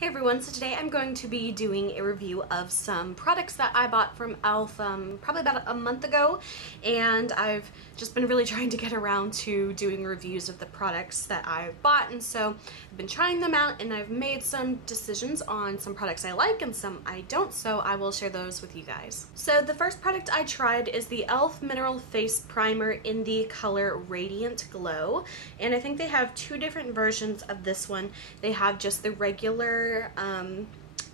Hey everyone, so today I'm going to be doing a review of some products that I bought from e.l.f. Probably about a month ago, and I've just been really trying to get around to doing reviews of the products that I've bought, and so I've been trying them out and I've made some decisions on some products I like and some I don't, so I will share those with you guys. So the first product I tried is the e.l.f. Mineral Face Primer in the color Radiant Glow, and I think they have two different versions of this one. They have just the regular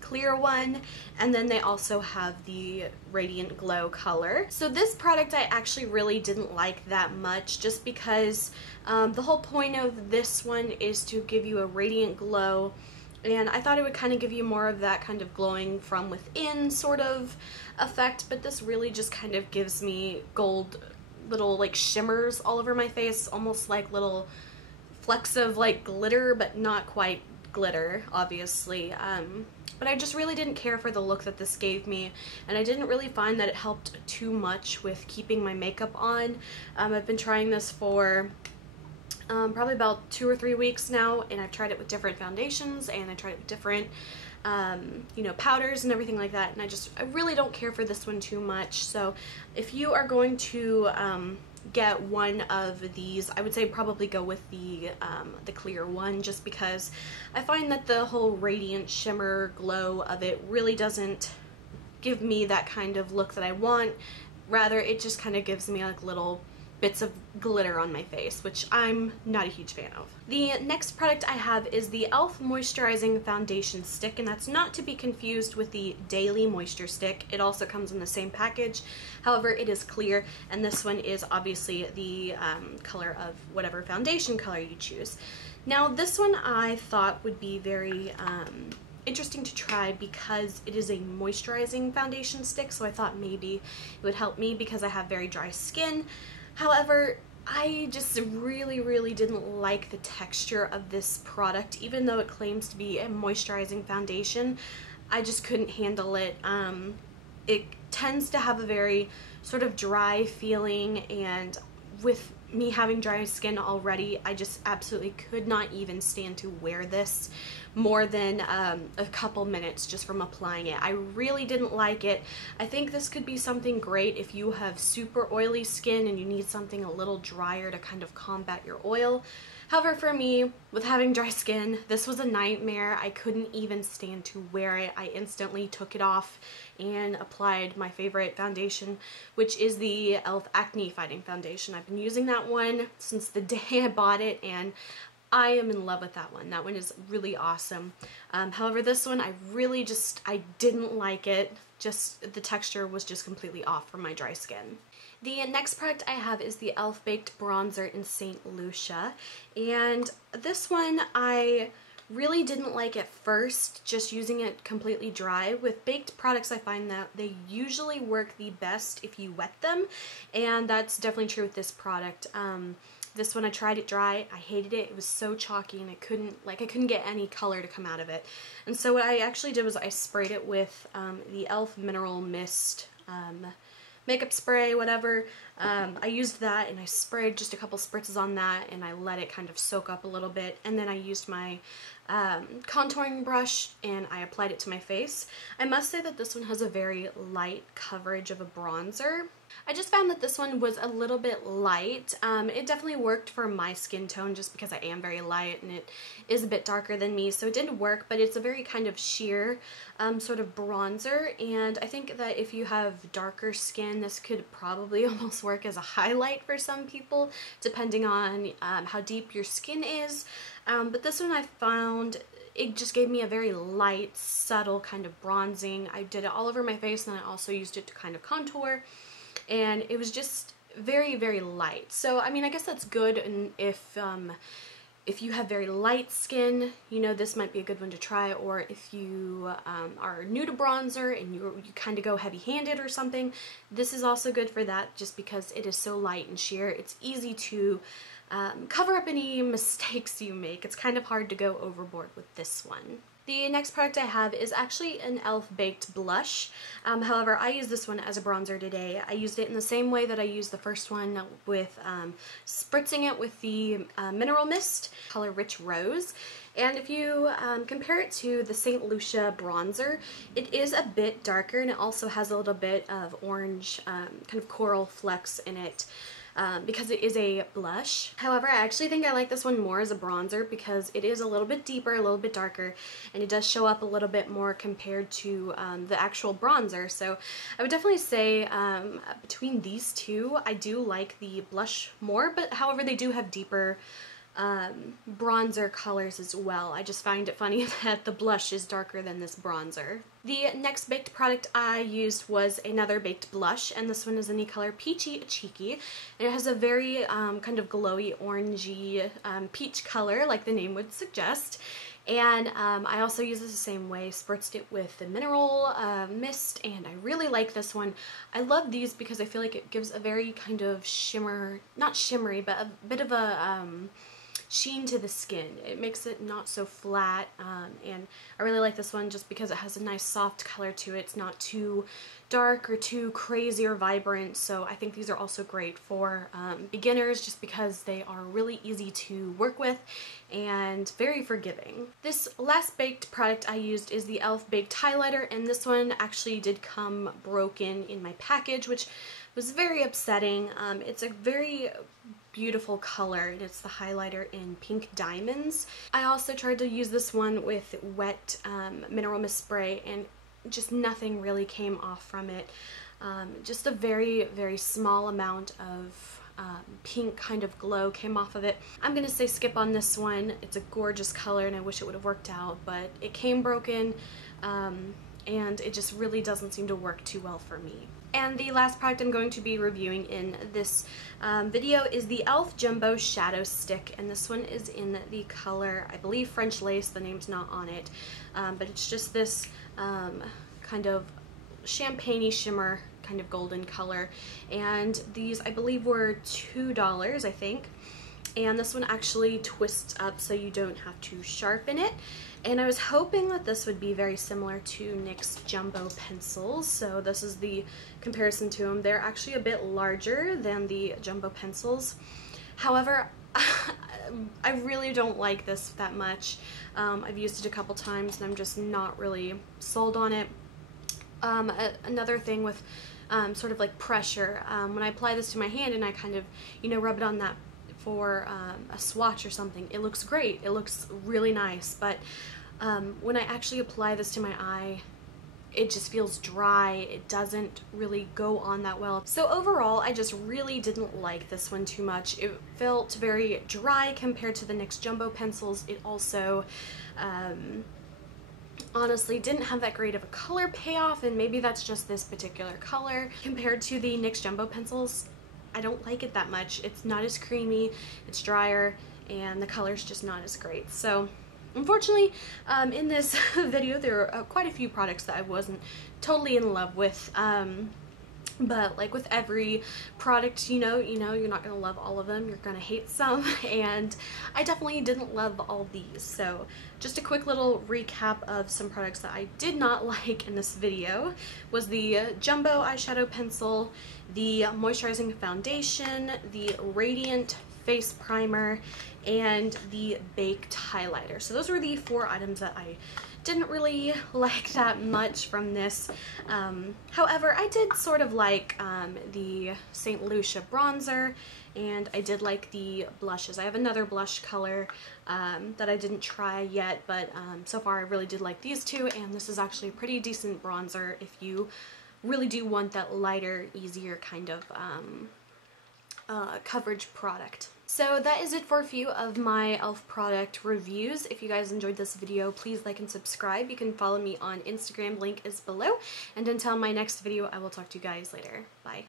clear one, and then they also have the Radiant Glow color. So this product I actually really didn't like that much, just because the whole point of this one is to give you a radiant glow, and I thought it would kind of give you more of that kind of glowing from within sort of effect, but this really just kind of gives me gold little like shimmers all over my face, almost like little flecks of like glitter, but not quite glitter, obviously. But I just really didn't care for the look that this gave me, and I didn't really find that it helped too much with keeping my makeup on. I've been trying this for probably about 2 or 3 weeks now, and I've tried it with different foundations, and I tried it with different you know, powders and everything like that, and I really don't care for this one too much. So if you are going to get one of these, I would say probably go with the clear one, just because I find that the whole radiant shimmer glow of it really doesn't give me that kind of look that I want. Rather, it just kind of gives me like little bits of glitter on my face, which I'm not a huge fan of. The next product I have is the e.l.f. Moisturizing Foundation Stick, and that's not to be confused with the Daily Moisture Stick. It also comes in the same package, however it is clear, and this one is obviously the color of whatever foundation color you choose. Now this one I thought would be very interesting to try because it is a moisturizing foundation stick, so I thought maybe it would help me because I have very dry skin. However, I just really didn't like the texture of this product. Even though it claims to be a moisturizing foundation, I just couldn't handle it. It tends to have a very sort of dry feeling, and with me having dry skin already, I just absolutely could not even stand to wear this more than a couple minutes just from applying it. I really didn't like it. I think this could be something great if you have super oily skin and you need something a little drier to kind of combat your oil. However, for me, with having dry skin, this was a nightmare. I couldn't even stand to wear it. I instantly took it off and applied my favorite foundation, which is the e.l.f. Acne Fighting Foundation. I've been using that one since the day I bought it, and I am in love with that one. That one is really awesome. However, this one I didn't like it. Just the texture was just completely off from my dry skin. The next product I have is the e.l.f. Baked Bronzer in St. Lucia, and this one I really didn't like at first, just using it completely dry. With baked products, I find that they usually work the best if you wet them, and that's definitely true with this product. This one I tried it dry, I hated it. It was so chalky and I couldn't get any color to come out of it. And so what I actually did was I sprayed it with the e.l.f. Mineral Mist makeup spray, whatever. I used that and I sprayed just a couple spritzes on that, and I let it kind of soak up a little bit, and then I used my contouring brush and I applied it to my face. I must say that this one has a very light coverage of a bronzer. I just found that this one was a little bit light. It definitely worked for my skin tone just because I am very light and it is a bit darker than me, so it didn't work, but it's a very kind of sheer sort of bronzer, and I think that if you have darker skin, this could probably almost work as a highlight for some people, depending on how deep your skin is. But this one I found it just gave me a very light, subtle kind of bronzing. I did it all over my face, and I also used it to kind of contour, and it was just very light. So I mean, I guess that's good, and if you have very light skin, you know, this might be a good one to try. Or if you are new to bronzer and you kind of go heavy-handed or something, this is also good for that, just because it is so light and sheer. It's easy to cover up any mistakes you make. It's kind of hard to go overboard with this one. The next product I have is actually an e.l.f. Baked Blush. However, I use this one as a bronzer today. I used it in the same way that I used the first one with spritzing it with the Mineral Mist, color Rich Rose. And if you compare it to the St. Lucia bronzer, it is a bit darker and it also has a little bit of orange kind of coral flecks in it. Because it is a blush. However, I actually think I like this one more as a bronzer because it is a little bit deeper, a little bit darker, and it does show up a little bit more compared to the actual bronzer. So I would definitely say between these two, I do like the blush more, but however, they do have deeper bronzer colors as well. I just find it funny that the blush is darker than this bronzer. The next baked product I used was another baked blush, and this one is in the color Peachy Cheeky. And it has a very kind of glowy orangey peach color like the name would suggest. And I also use this the same way, spritzed it with the Mineral Mist, and I really like this one. I love these because I feel like it gives a very kind of shimmer, not shimmery, but a bit of a sheen to the skin. It makes it not so flat, and I really like this one just because it has a nice soft color to it. It's not too dark or too crazy or vibrant, so I think these are also great for beginners just because they are really easy to work with and very forgiving. This last baked product I used is the e.l.f. Baked Highlighter, and this one actually did come broken in my package, which was very upsetting. It's a very beautiful color, and it's the highlighter in Pink Diamonds. I also tried to use this one with wet Mineral Mist spray, and just nothing really came off from it. Just a very, very small amount of pink kind of glow came off of it. I'm gonna say skip on this one. It's a gorgeous color and I wish it would have worked out, but it came broken and it just really doesn't seem to work too well for me. And the last product I'm going to be reviewing in this video is the e.l.f. Jumbo Shadow Stick, and this one is in the color, I believe, French Lace. The name's not on it, but it's just this kind of champagne-y shimmer, kind of golden color, and these I believe were $2, I think. And this one actually twists up so you don't have to sharpen it. And I was hoping that this would be very similar to NYX's Jumbo pencils. So this is the comparison to them. They're actually a bit larger than the Jumbo pencils. However, I really don't like this that much. I've used it a couple times and I'm just not really sold on it. Another thing with sort of like pressure, when I apply this to my hand and I kind of, you know, rub it on that for a swatch or something, it looks great, it looks really nice, but when I actually apply this to my eye, it just feels dry. It doesn't really go on that well. So overall, I just really didn't like this one too much. It felt very dry compared to the NYX Jumbo pencils. It also honestly didn't have that great of a color payoff, and maybe that's just this particular color. Compared to the NYX Jumbo pencils, I don't like it that much. It's not as creamy, it's drier, and the color's just not as great. So unfortunately, in this video, there are quite a few products that I wasn't totally in love with. But like with every product, you know, you're not gonna love all of them, you're gonna hate some, and I definitely didn't love all these. So just a quick little recap of some products that I did not like in this video was the Jumbo eyeshadow pencil, the moisturizing foundation, the Radiant face primer, and the baked highlighter. So those were the 4 items that I didn't really like that much from this. However, I did sort of like the St. Lucia bronzer, and I did like the blushes. I have another blush color that I didn't try yet, but so far I really did like these two, and this is actually a pretty decent bronzer if you really do want that lighter, easier kind of coverage product. So that is it for a few of my e.l.f. product reviews. If you guys enjoyed this video, please like and subscribe. You can follow me on Instagram, link is below. And until my next video, I will talk to you guys later. Bye.